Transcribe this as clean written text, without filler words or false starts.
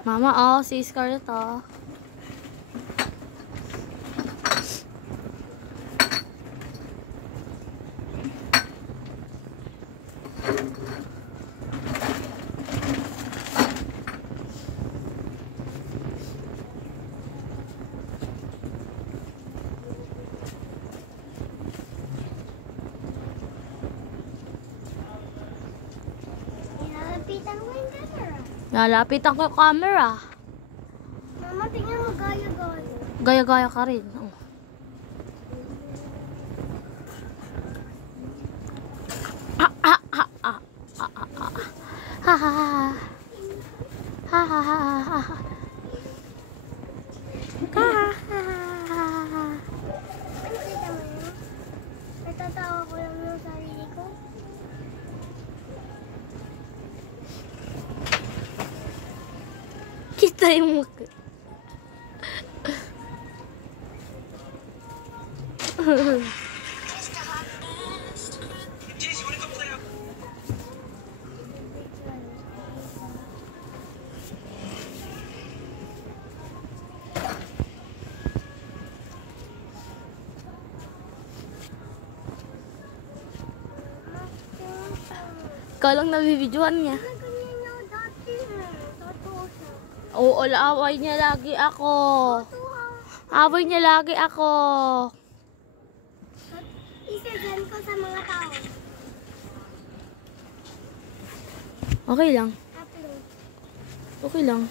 Mama, oh, si Scarlett, oh. Nalapitan ko yung camera. Mama, tingnan mo, gaya-gaya. Gaya-gaya ka rin. Oh. Ah, ah, ah, ah, ah, ah, ah. Ha, ha, ha. Ha, ha, ha, ha, ha. Ha, ha, ha, ha. Ano kita mo yun? Natatawa ko lang yung sarili ko. Kita yung mukha. Ikaw lang nabibidyohan niya. Ganyan niya dati. Totoo siya. Oo, away niya lagi ako. Away niya lagi ako. Isa-send ko sa mga tao. Okay lang. Upload. Okay lang.